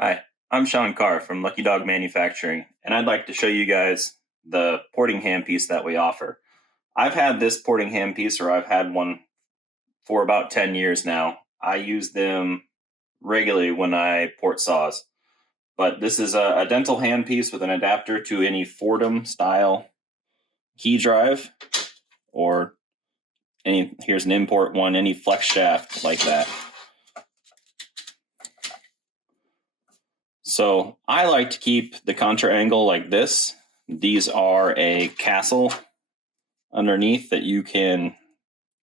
Hi, I'm Sean Carr from Lucky Dog Manufacturing, and I'd like to show you guys the porting handpiece that we offer. I've had this porting handpiece, or I've had one for about 10 years now. I use them regularly when I port saws. But this is a dental handpiece with an adapter to any Fordham style key drive, or here's an import one, any flex shaft like that. So I like to keep the contra angle like this. These are a castle underneath that you can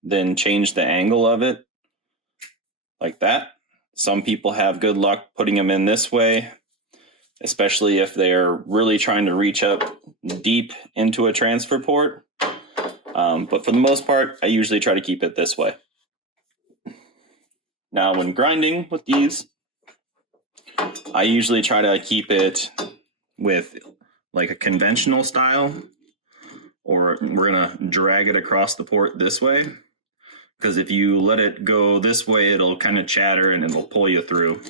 then change the angle of it like that. Some people have good luck putting them in this way, especially if they're really trying to reach up deep into a transfer port. But for the most part, I usually try to keep it this way. Now, when grinding with these, I usually try to keep it with like a conventional style, or we're gonna drag it across the port this way, because if you let it go this way, it'll kind of chatter and it'll pull you through.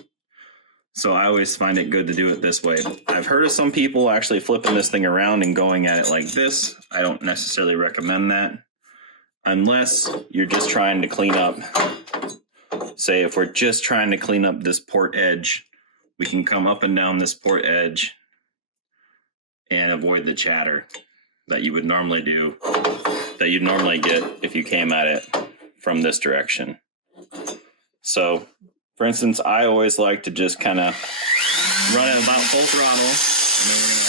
So I always find it good to do it this way. I've heard of some people actually flipping this thing around and going at it like this. I don't necessarily recommend that, unless you're just trying to clean up. Say if we're just trying to clean up this port edge, we can come up and down this port edge and avoid the chatter that you would normally do, that you'd normally get if you came at it from this direction. So, for instance, I always like to just kind of run it about full throttle, and then we're gonna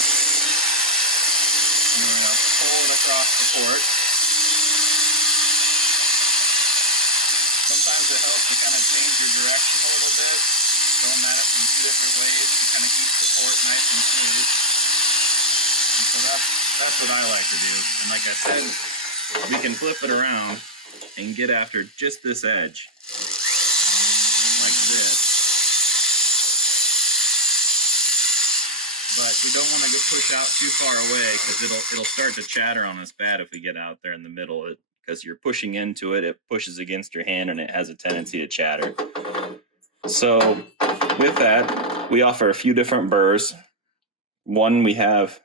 pull it across the port. Sometimes it helps to kind of change your direction a little bit, going at it from two different ways to kind of keep the port nice and smooth. And so that's what I like to do. And like I said, we can flip it around and get after just this edge, like this. But we don't want to get pushed out too far away, because it'll start to chatter on us bad if we get out there in the middle. Because you're pushing into it, it pushes against your hand and it has a tendency to chatter. So with that, we offer a few different burrs. One, we have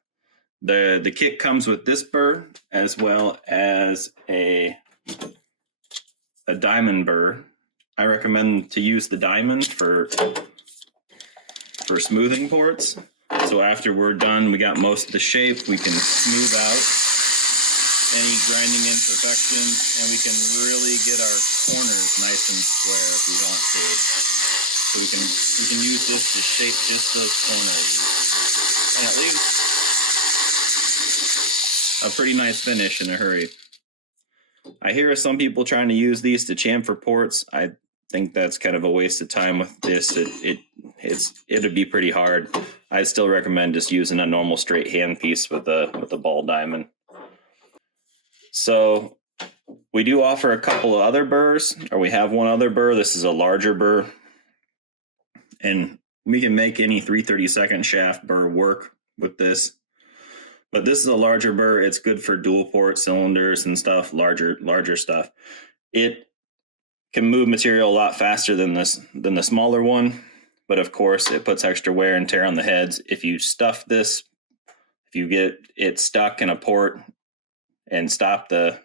the kit comes with this burr as well as a diamond burr. I recommend to use the diamond for smoothing ports. So after we're done, we got most of the shape, we can smooth out any grinding imperfections, and we can really get our corners nice and square if we want to. So we can use this to shape just those corners, and it leaves a pretty nice finish in a hurry. I hear of some people trying to use these to chamfer ports. I think that's kind of a waste of time with this. It'd be pretty hard. I'd still recommend just using a normal straight handpiece with a ball diamond. So we do offer a couple of other burrs, or we have one other burr. This is a larger burr, and we can make any 3/32 shaft burr work with this. But this is a larger burr. It's good for dual port cylinders and stuff, larger stuff. It can move material a lot faster than the smaller one, but of course it puts extra wear and tear on the heads. If you stuff this, if you get it stuck in a port and stop the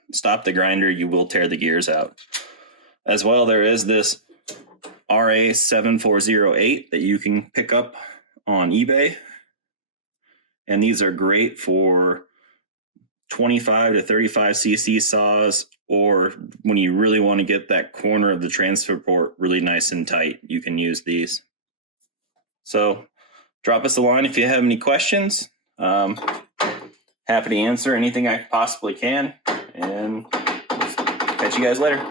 grinder, you will tear the gears out. As well, there is this RA7408 that you can pick up on eBay. And these are great for 25 to 35 cc saws, or when you really want to get that corner of the transfer port really nice and tight, you can use these. So drop us a line if you have any questions. Happy to answer anything I possibly can, and catch you guys later.